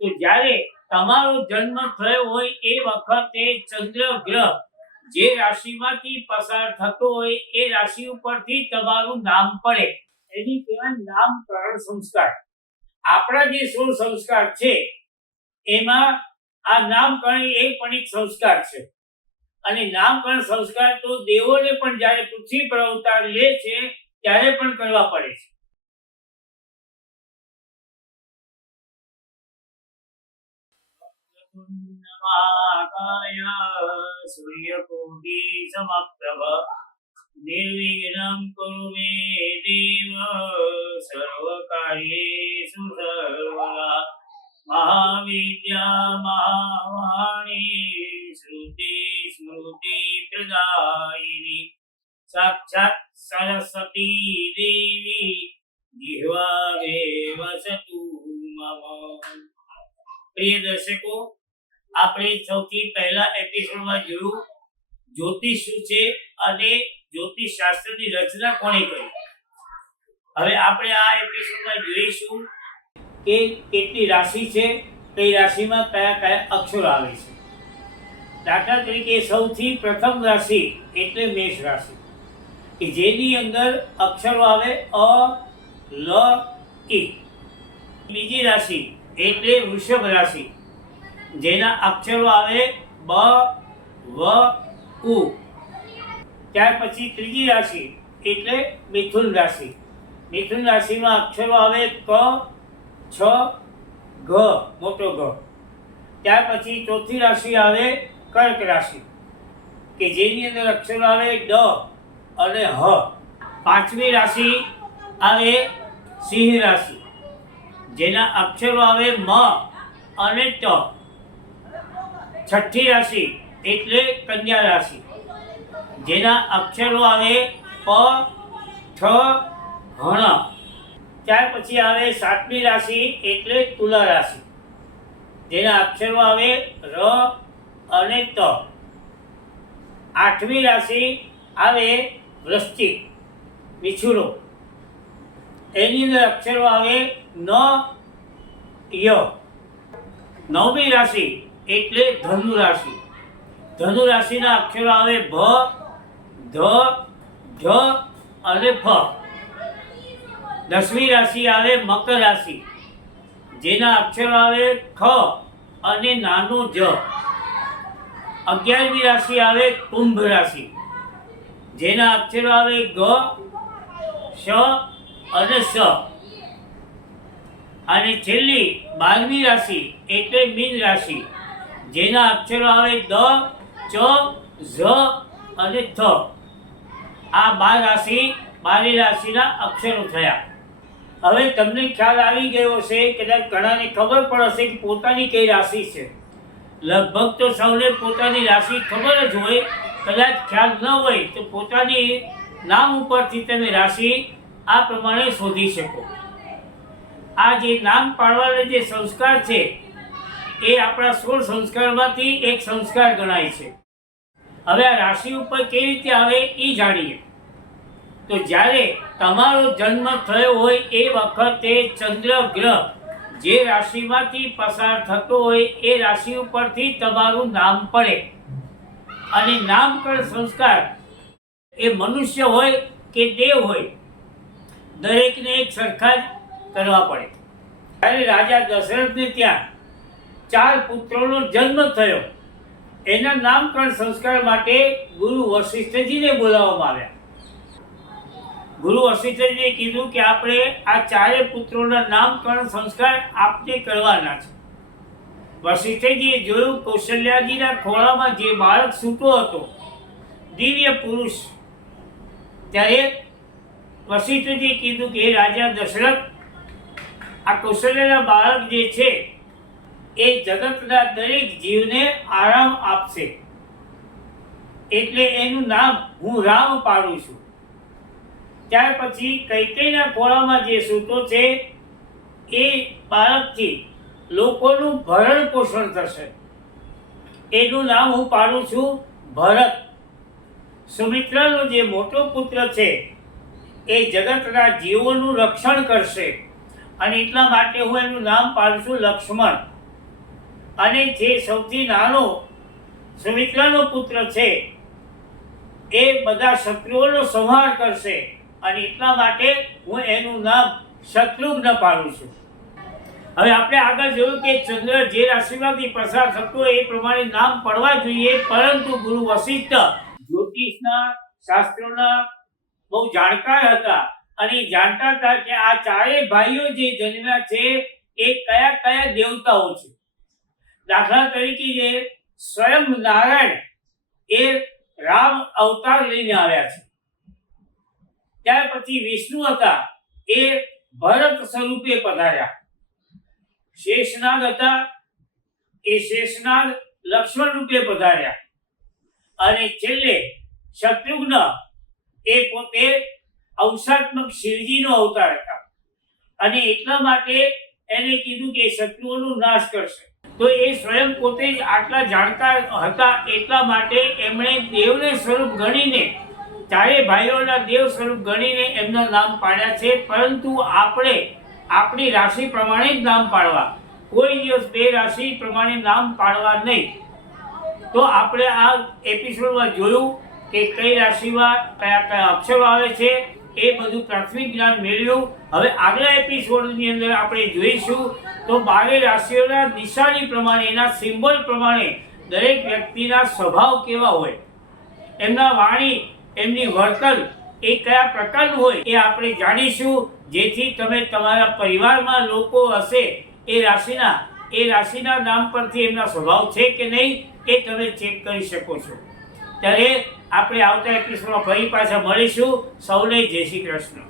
તો જ્યારે તમારો જન્મ થયો હોય એ વખતે ચંદ્ર ગ્રહ જે રાશિમાંથી પસાર થતો હોય એ રાશિ ઉપરથી તમારું નામ પડે એની કહેવાય નામકરણ સંસ્કાર. આપણા જે 16 સંસ્કાર છે એમાં આ નામકરણ એ પણ એક સંસ્કાર છે. અને નામકરણ સંસ્કાર તો દેવોને પણ જ્યારે પૃથ્વી પર અવતાર લે છે ત્યારે પણ કરવા પડે છે. સૂર્યકોટિ સમપ્રભ નિર્વિઘ્नं કુરુ મે દેવ સર્વકાર્યેષુ સર્વદા મહાવિદ્યા મહાવાણી શ્રુતિ સ્મૃતિ પ્રદાયિની સાક્ષાત સરસ્વતી દેવી જીહ્વારે વસતુ મમ. પ્રિય દર્શકો, આપણે સૌથી પહેલા એપિસોડમાં જોયું જ્યોતિષ શું છે અને જ્યોતિષ શાસ્ત્રની રચના કોણે કરી. હવે આપણે આ એપિસોડમાં જોઈશું કે કેટલી રાશિ છે, કઈ રાશિમાં કયા કયા અક્ષરો આવે છે. દાખલા તરીકે સૌથી પ્રથમ રાશિ એટલે મેષ રાશિ કે જેની અંદર અક્ષરો આવે અ, લ, ઈ. બીજી રાશિ એટલે વૃષભ રાશિ જેના અક્ષરો આવે બ, વ, ઉ. ત્યાર પછી ત્રીજી રાશિ એટલે મિથુન રાશિ. મિથુન રાશિમાં અક્ષરો આવે ક, છ, ઘ, મોટો ઘ. ત્યાર પછી ચોથી રાશિ આવે કર્ક રાશિ કે જેની અંદર અક્ષરો આવે ડ અને હ. પાંચમી રાશિ આવે સિંહ રાશિ જેના અક્ષરો આવે મ અને ટ. છઠ્ઠી રાશિ એટલે કન્યા રાશિ જેના અક્ષરો આવે પ, ઠ, હણ. ત્યાર પછી આવે સાતમી રાશિ એટલે તુલા રાશિ જેના અક્ષરો આવે ર અને ત. આઠમી રાશિ આવે વૃશ્ચિક વિછુડો એની અંદર અક્ષરો આવે ન, ય. નવમી રાશિ એટલે ધનુ રાશિ. ધનુ રાશિના અક્ષરો આવે ભ, ધ, ઢ અને ફ. દસમી રાશિ આવે મકર રાશિ જેના અક્ષરો આવે ખ અને નાનો જ. 11મી રાશિ આવે કુંભ રાશિ જેના અક્ષરો આવે ગ, શ અને સ. અને છેલ્લી 12મી રાશિ એટલે મીન રાશિ જેના અક્ષરો આવે દ, ચ, ઝ અને થ. આ 12 રાશિ 12 રાશિના અક્ષરો થયા. હવે તમને ખ્યાલ આવી ગયો હશે, કદાચ ઘણાને ખબર પણ હશે કે પોતાની કઈ રાશિ છે. લગભગ તો સૌને પોતાની રાશિ ખબર જ હોય. કદાચ ખ્યાલ ન હોય તો પોતાની નામ ઉપરથી તમે રાશિ આ પ્રમાણે શોધી શકો. આ જે નામ પાડવાના જે સંસ્કાર છે એ આપણા 16 સંસ્કારમાંથી એક સંસ્કાર ગણાય છે. હવે આ રાશિ ઉપર કેવી રીતે આવે એ જાણીએ. તો જ્યારે તમારો જન્મ થયો હોય એ વખતે ચંદ્ર ગ્રહ જે રાશિમાંથી પસાર થતો હોય એ રાશિ ઉપરથી તમારું નામ પડે. અને નામકરણ સંસ્કાર એ મનુષ્ય હોય કે દેવ હોય દરેકને એક સરખા જ કરવા પડે. ત્યારે રાજા દશરથને ત્યાં 4 પુત્રોનો જન્મ થયો. એના નામકરણ સંસ્કાર માટે ગુરુ વશિષ્ઠજીને બોલાવવામાં આવ્યા. ગુરુ વશિષ્ઠજીએ કીધું કે આપણે આ 4 પુત્રોના નામકરણ સંસ્કાર આપને કરવાના છે. વશિષ્ઠજીએ જોયું કૌશલ્યાજીના ખોળામાં જે બાળક સૂતો હતો, દિવ્ય પુરુષ. ત્યારે વશિષ્ઠજીએ કીધું કે રાજા દશરથ, આ કૌશલ્યના બાળક જે છે એ જગતના દરેક જીવને આરામ આપશે, એટલે એનું નામ હું રામ પાડું છું. ત્યાર પછી કૈકેયીના ખોળામાં જે સૂતો છે એ બાળકથી લોકોનું ભરણ પોષણ થશે, એનું નામ હું પાડું છું ભરત. સુમિત્રાનો જે મોટો પુત્ર છે એ જગતના જીવોનું રક્ષણ કરશે અને એટલા માટે હું એનું નામ પાડું છું લક્ષ્મણ. અને જે સૌથી નાનો સુમિત્રાનો પુત્ર છે એ બધા શત્રુઓનો સંહાર કરશે, અને એટલા માટે હું એનું નામ શત્રુઘ્ન પાડું છું. હવે આપણે આગળ જોયું કે ચંદ્ર જે રાશિમાંથી પસાર થતો હોય એ પ્રમાણે નામ પડવા જોઈએ, પરંતુ ગુરુ વશિષ્ઠ જ્યોતિષના શાસ્ત્રોના બહુ જાણકાર હતા અને જાણતા હતા કે આ ચારેય ભાઈઓ જે જન્મ્યા છે એ કયા કયા દેવતાઓ છે. દાખલા તરીકે જે સ્વયં નારાયણ એ રામ અવતાર લઈને આવ્યા છે. ત્યાર પછી વિષ્ણુ હતા એ ભરત સ્વરૂપે પધાર્યા. શેષનાગ હતા એ શેષનાગ લક્ષ્મણ રૂપે પધાર્યા. અને છેલ્લે શત્રુઘ્ન એ પોતે અંશાત્મક શિવજીનો અવતાર હતા, અને એટલા માટે એને કીધું કે શત્રુઓનો નાશ કરશે. તો એ સ્વયં પોતે જ આટલા જાણકાર હતા, એટલા માટે એમણે દેવને સ્વરૂપ ગણીને, ચારે ભાઈઓના દેવ સ્વરૂપ ગણીને એમના નામ પાડ્યા છે. પરંતુ આપણે આપણી રાશિ પ્રમાણે જ નામ પાડવા, કોઈ દિવસ બે રાશિ પ્રમાણે નામ પાડવા નહીં. તો આપણે આ એપિસોડમાં જોયું કે કઈ રાશિમાં કયા કયા અક્ષરો આવે છે, એ બધું પ્રાથમિક જ્ઞાન મેળવ્યું. હવે આગલા એપિસોડની અંદર આપણે જોઈશું તો 12 રાશિઓના નિશાની પ્રમાણે, એના સિમ્બોલ પ્રમાણે દરેક વ્યક્તિના સ્વભાવ કેવા હોય, એમના વાણી, એમની વર્તન એ કયા પ્રકારનું હોય એ આપણે જાણીશું, જેથી તમે તમારા પરિવારમાં લોકો હશે એ રાશિના નામ પરથી એમના સ્વભાવ છે કે નહીં એ તમે ચેક કરી શકો છો. ત્યારે આપણે આવતા એપિસોડમાં ફરી પાછા મળીશું. સૌને જય શ્રી કૃષ્ણ.